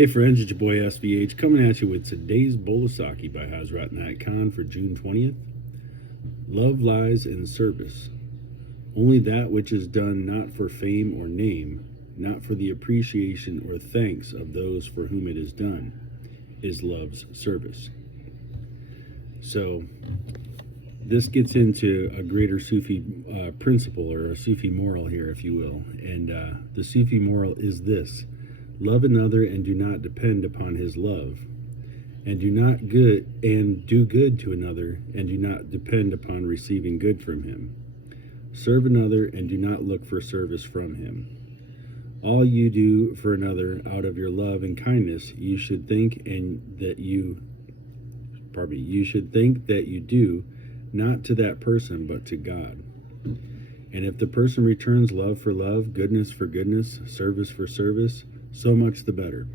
Hey friends, it's your boy SVH coming at you with today's bowl of Saki by Hazrat Nat Khan for June 20th. Love lies in service. Only that which is done not for fame or name, not for the appreciation or thanks of those for whom it is done, is love's service. So, this gets into a greater Sufi principle or a Sufi moral here, if you will. And the Sufi moral is this: love another and do not depend upon his love, and do good to another and do not depend upon receiving good from him. Serve another and do not look for service from him. All you do for another out of your love and kindness, you should think that you do, not to that person but to God. And if the person returns love for love, goodness for goodness, service for service, so much the better.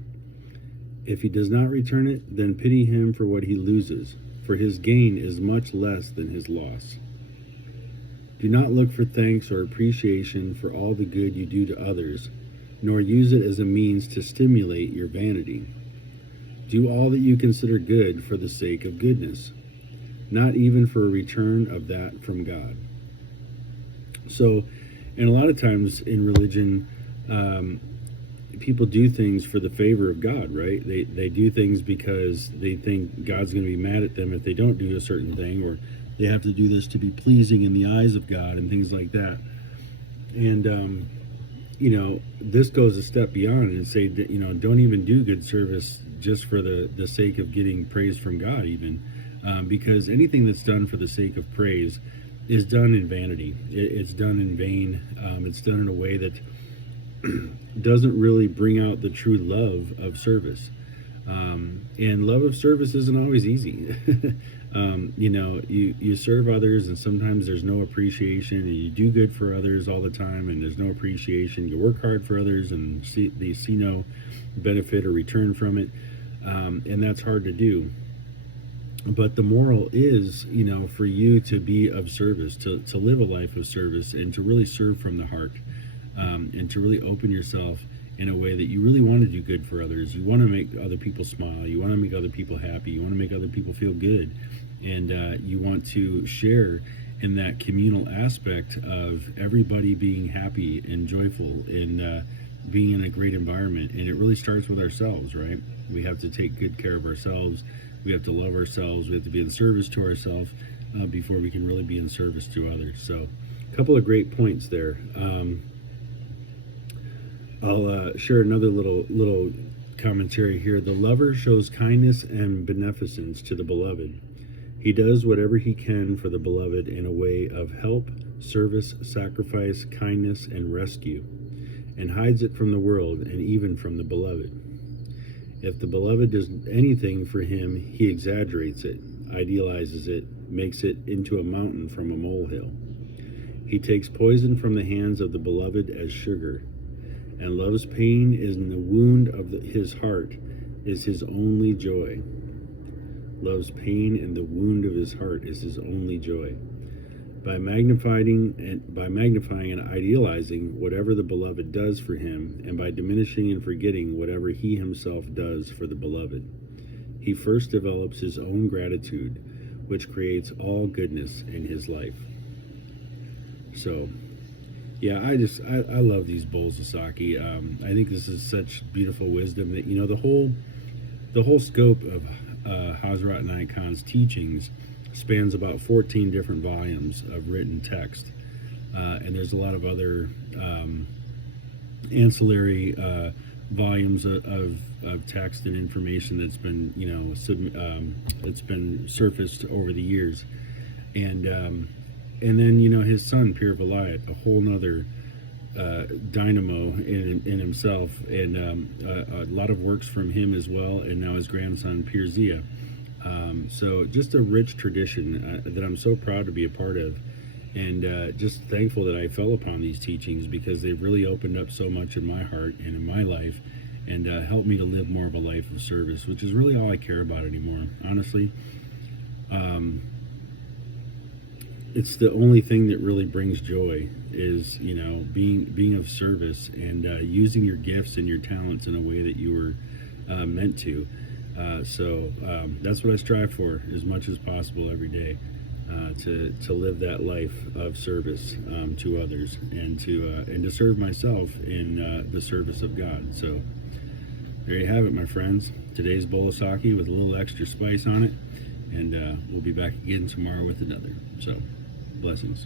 If he does not return it, then pity him for what he loses, for his gain is much less than his loss. Do not look for thanks or appreciation for all the good you do to others, nor use it as a means to stimulate your vanity. Do all that you consider good for the sake of goodness, not even for a return of that from God. So, and a lot of times in religion, people do things for the favor of God, right? They do things because they think God's going to be mad at them if they don't do a certain thing, or they have to do this to be pleasing in the eyes of God and things like that. And, this goes a step beyond and say that, don't even do good service just for the sake of getting praise from God even. Because anything that's done for the sake of praise is done in vanity. It's done in vain. It's done in a way that doesn't really bring out the true love of service. And love of service isn't always easy. You serve others and sometimes there's no appreciation, and you do good for others all the time and there's no appreciation. You work hard for others and they see no benefit or return from it. And that's hard to do. But the moral is, for you to be of service, to live a life of service and to really serve from the heart. And to really open yourself in a way that you really want to do good for others. You want to make other people smile. You want to make other people happy. You want to make other people feel good. And you want to share in that communal aspect of everybody being happy and joyful and being in a great environment. And it really starts with ourselves, right? We have to take good care of ourselves. We have to love ourselves. We have to be in service to ourselves before we can really be in service to others. So a couple of great points there. I'll share another little commentary here. The lover shows kindness and beneficence to the beloved. He does whatever he can for the beloved in a way of help, service, sacrifice, kindness, and rescue, and hides it from the world and even from the beloved. If the beloved does anything for him, he exaggerates it, idealizes it, makes it into a mountain from a molehill. He takes poison from the hands of the beloved as sugar, and love's pain is in the wound of his heart is his only joy. Love's pain in the wound of his heart is his only joy. By magnifying and idealizing whatever the beloved does for him, and by diminishing and forgetting whatever he himself does for the beloved, he first develops his own gratitude, which creates all goodness in his life. So, yeah, I love these bowls of sake. I think this is such beautiful wisdom that, the whole scope of Hazrat Nat Khan's teachings spans about 14 different volumes of written text. And there's a lot of other ancillary volumes of text and information that's been, it's been surfaced over the years. And then, his son, Pir Vilayat, a whole nother dynamo in himself, and a lot of works from him as well, and now his grandson, Pir Zia. So just a rich tradition that I'm so proud to be a part of, and just thankful that I fell upon these teachings because they've really opened up so much in my heart and in my life, and helped me to live more of a life of service, which is really all I care about anymore, honestly. It's the only thing that really brings joy is, being of service and using your gifts and your talents in a way that you were meant to. That's what I strive for as much as possible every day, to live that life of service to others, and to serve myself in the service of God. So there you have it, my friends. Today's bowl of sake with a little extra spice on it, and we'll be back again tomorrow with another. So blessings.